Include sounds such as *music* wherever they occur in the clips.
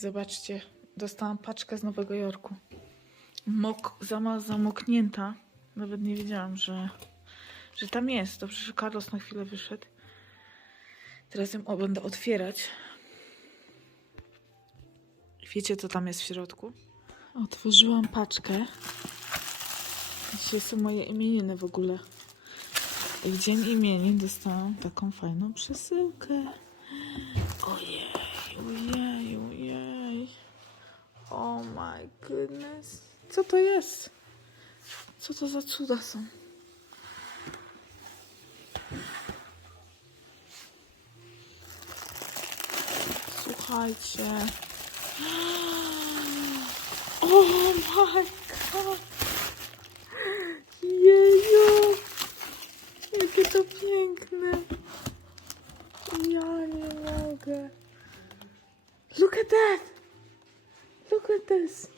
Zobaczcie, dostałam paczkę z Nowego Jorku. Mok, zama, zamoknięta. Nawet nie wiedziałam, że, że tam jest. Dobrze, że Carlos na chwilę wyszedł. Teraz ją będę otwierać. Wiecie, co tam jest w środku? Otworzyłam paczkę. Dzisiaj są moje imieniny w ogóle. I w dzień imienin dostałam taką fajną przesyłkę. Ojej, ojej. Oh my goodness. Co to jest? Co to za cuda są? Słuchajcie. *gasps* Oh my god. Jakie to piękne. Ja nie mogę. Look at that. This.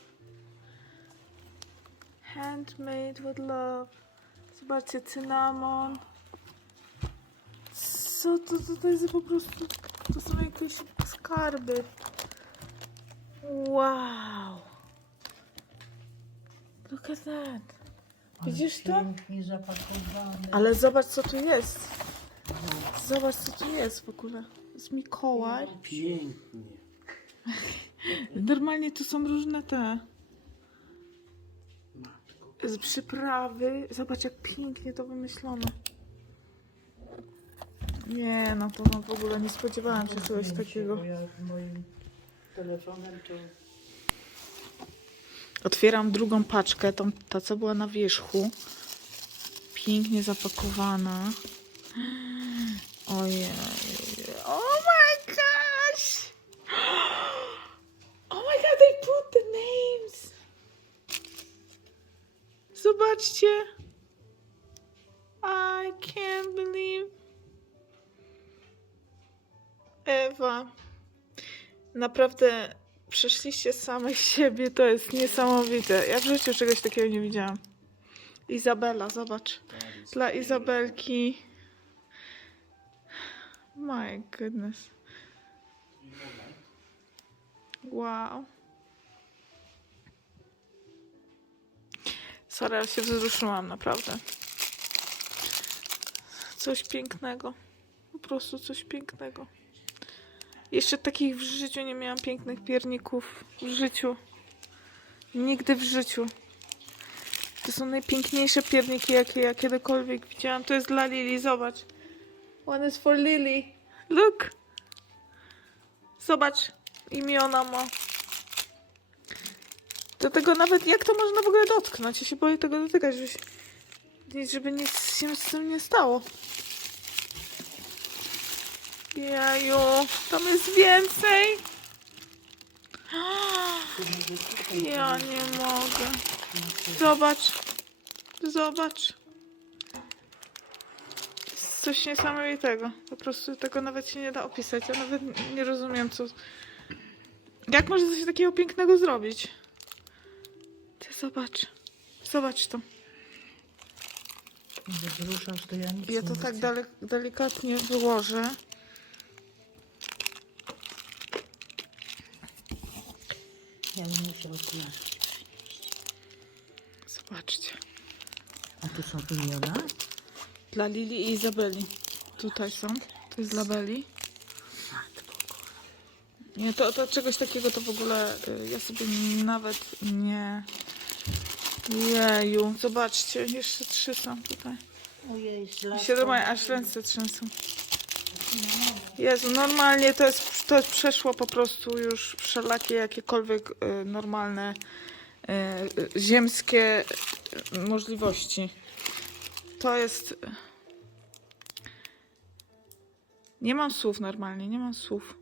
Handmade with love. Zobaczcie, cynamon. Co to, to, to jest po prostu... To są jakieś skarby. Wow. Look at that. Widzisz to? Pięknie zapakowane. Ale zobacz, co tu jest. Zobacz, co tu jest w ogóle. Z Mikołaj. Pięknie. Normalnie tu są różne te z przyprawy. Zobacz, jak pięknie to wymyślone. Nie, no to no w ogóle nie spodziewałam się czegoś takiego. Bo ja moim telefonem to Otwieram drugą paczkę, tą, ta co była na wierzchu. Pięknie zapakowana. *gasps* Ojej. Oh my gosh! Oh my god, they put the names! Zobaczcie. I can't believe. Ewa. Naprawdę przeszliście samych siebie, to jest niesamowite. Ja w życiu czegoś takiego nie widziałam. Izabela, zobacz. Dla Izabelki. My goodness. Wow. Sorry, ale się wzruszyłam, naprawdę. Coś pięknego. Po prostu coś pięknego. Jeszcze takich w życiu nie miałam pięknych pierników. W życiu. Nigdy w życiu. To są najpiękniejsze pierniki, jakie ja kiedykolwiek widziałam. To jest dla Lili, zobacz. One is for Lily. Look. Zobacz. Imiona ma. Do tego nawet, jak to można w ogóle dotknąć? Ja się boję tego dotykać, żeby, się, żeby nic się z tym nie stało. Jeju, tam jest więcej. *gasps* Ja nie mogę. Zobacz. Zobacz. Jest Coś niesamowitego. Po prostu tego nawet się nie da opisać. Ja nawet nie rozumiem, co. Jak można coś takiego pięknego zrobić? Zobacz. Zobacz to. wzruszasz, to ja nic Ja nie to tak widzę. dale, delikatnie wyłożę. Ja bym musiał okulary. Zobaczcie. A tu są imiona? Dla Lili i Izabeli. Tutaj są. To jest dla Beli. Matko. Nie, to, to czegoś takiego to w ogóle y, ja sobie nawet nie... Jeju, zobaczcie, jeszcze trzy są tutaj. Ojej, Mi laską. się normalnie aż ręce trzęsą. Jezu, normalnie to jest, to jest przeszło po prostu już wszelakie jakiekolwiek y, normalne y, y, ziemskie y, możliwości. To jest... Nie mam słów normalnie, nie mam słów.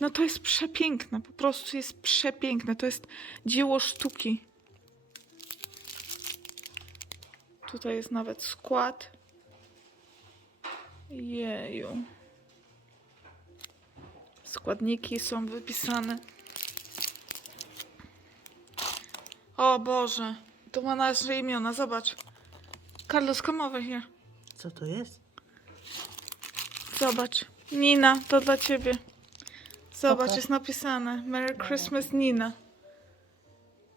No to jest przepiękne, po prostu jest przepiękne. To jest dzieło sztuki. Tutaj jest nawet skład. Jeju. Składniki są wypisane. O Boże, to ma nasze imiona, zobacz. Carlos, come over here. Co to jest? Zobacz. Nina, to dla ciebie. Zobacz, jest napisane Merry Christmas Nina.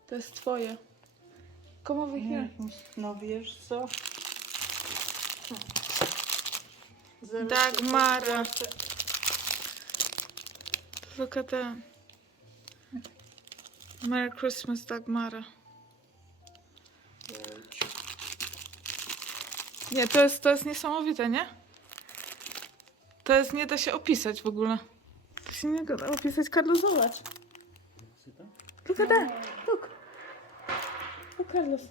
To jest twoje. Come over here. No wiesz co? Zaraz Dagmara. Look at that. Merry Christmas, Dagmara. Nie, to jest, to jest niesamowite, nie? To jest, nie da się opisać w ogóle. To się nie da opisać, Carlos, zobacz. Look at that. Look. Look, Carlos.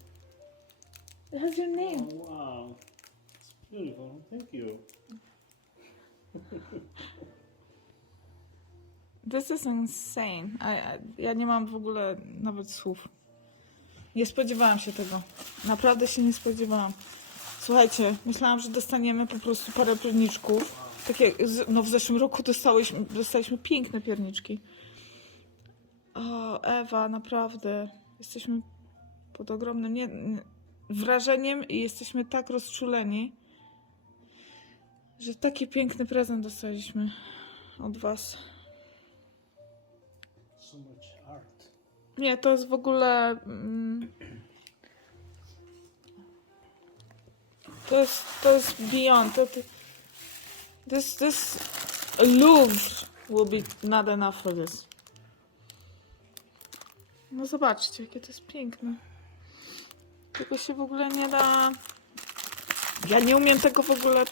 It has your name. Oh, wow. It's beautiful. Thank you. This is insane. I, I, ja nie mam w ogóle nawet słów. Nie spodziewałam się tego. Naprawdę się nie spodziewałam. Słuchajcie, myślałam, że dostaniemy po prostu parę pierniczków. Takie, z- no w zeszłym roku dostałyśmy, dostaliśmy piękne pierniczki. O, Ewa, naprawdę. Jesteśmy pod ogromnym nie, nie, wrażeniem i jesteśmy tak rozczuleni, że taki piękny prezent dostaliśmy od was. So much art. Nie, to jest w ogóle. mm, To jest, to jest beyond. To, to, this, this Louvre will be not enough for this. No zobaczcie, jakie to jest piękne. Tego się w ogóle nie da. Ja nie umiem tego w ogóle.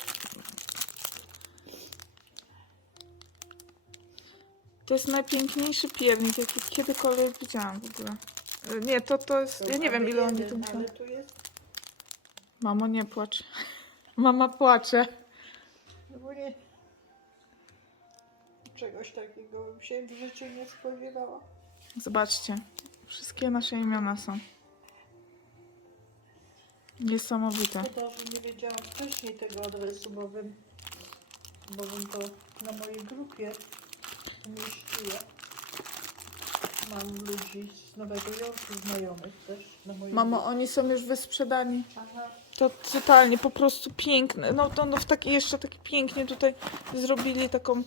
To jest najpiękniejszy piernik, jaki kiedykolwiek widziałam w ogóle. E, Nie, to, to jest. Ja nie wiem, ile oni tu jest, Mamo, nie płacz. *laughs* Mama płacze. no bo nie... Czegoś takiego bym się w życiu nie spodziewała. Zobaczcie. Wszystkie nasze imiona są. Niesamowite. Szkoda, że nie wiedziałam wcześniej tego adresu, bo bym, bo bym to na mojej grupie umieściła. Mam ludzi z Nowego Jorku, znajomych też na mojej Mamo, grupie. oni są już wysprzedani. Aha, To totalnie, po prostu piękne. No to no, w taki, jeszcze taki pięknie tutaj zrobili taką. e,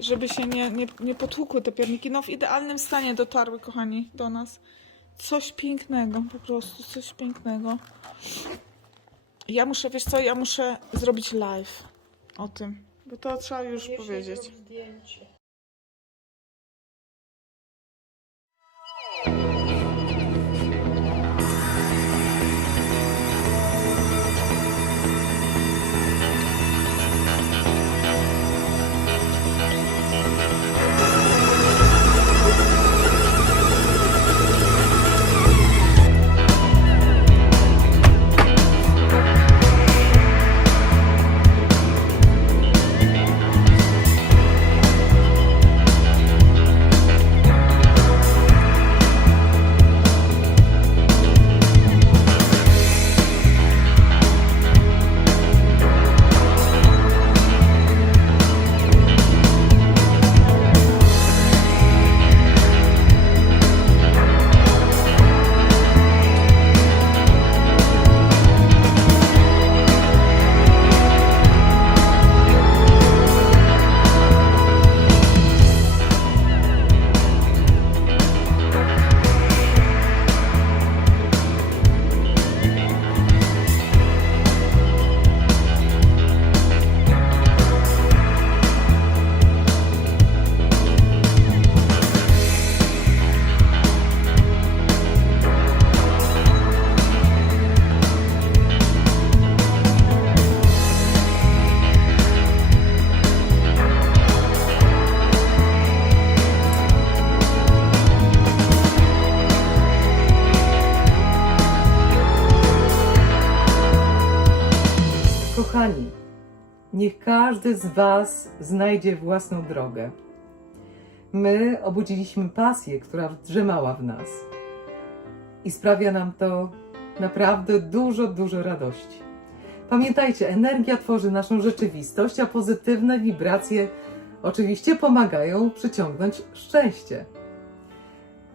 żeby się nie, nie, nie potłukły te pierniki. No w idealnym stanie dotarły, kochani, do nas. Coś pięknego, po prostu coś pięknego. Ja muszę, wiesz co, ja muszę zrobić live o tym, bo to trzeba już powiedzieć. zdjęcie. Każdy z Was znajdzie własną drogę. My obudziliśmy pasję, która drzemała w nas i sprawia nam to naprawdę dużo, dużo radości. Pamiętajcie, energia tworzy naszą rzeczywistość, a pozytywne wibracje oczywiście pomagają przyciągnąć szczęście.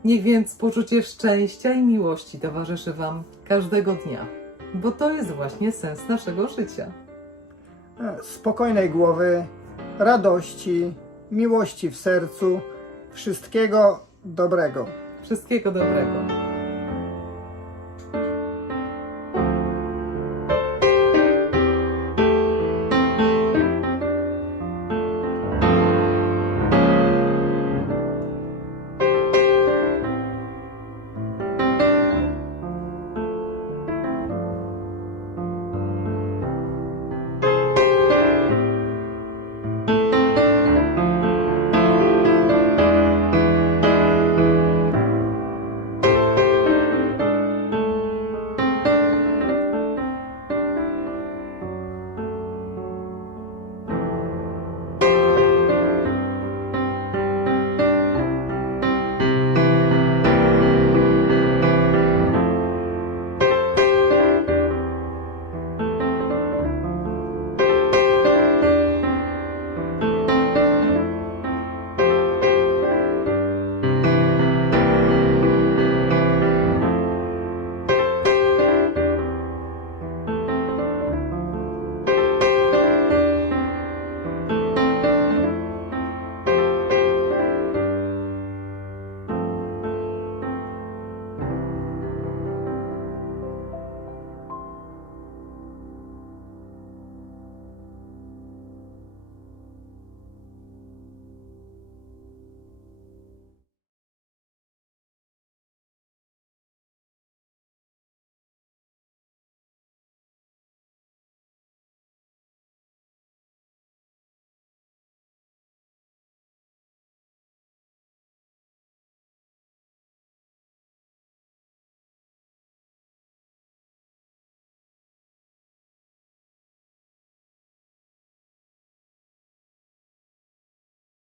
Niech więc poczucie szczęścia i miłości towarzyszy Wam każdego dnia, bo to jest właśnie sens naszego życia. E, spokojnej głowy radości, miłości w sercu, wszystkiego dobrego. Wszystkiego dobrego.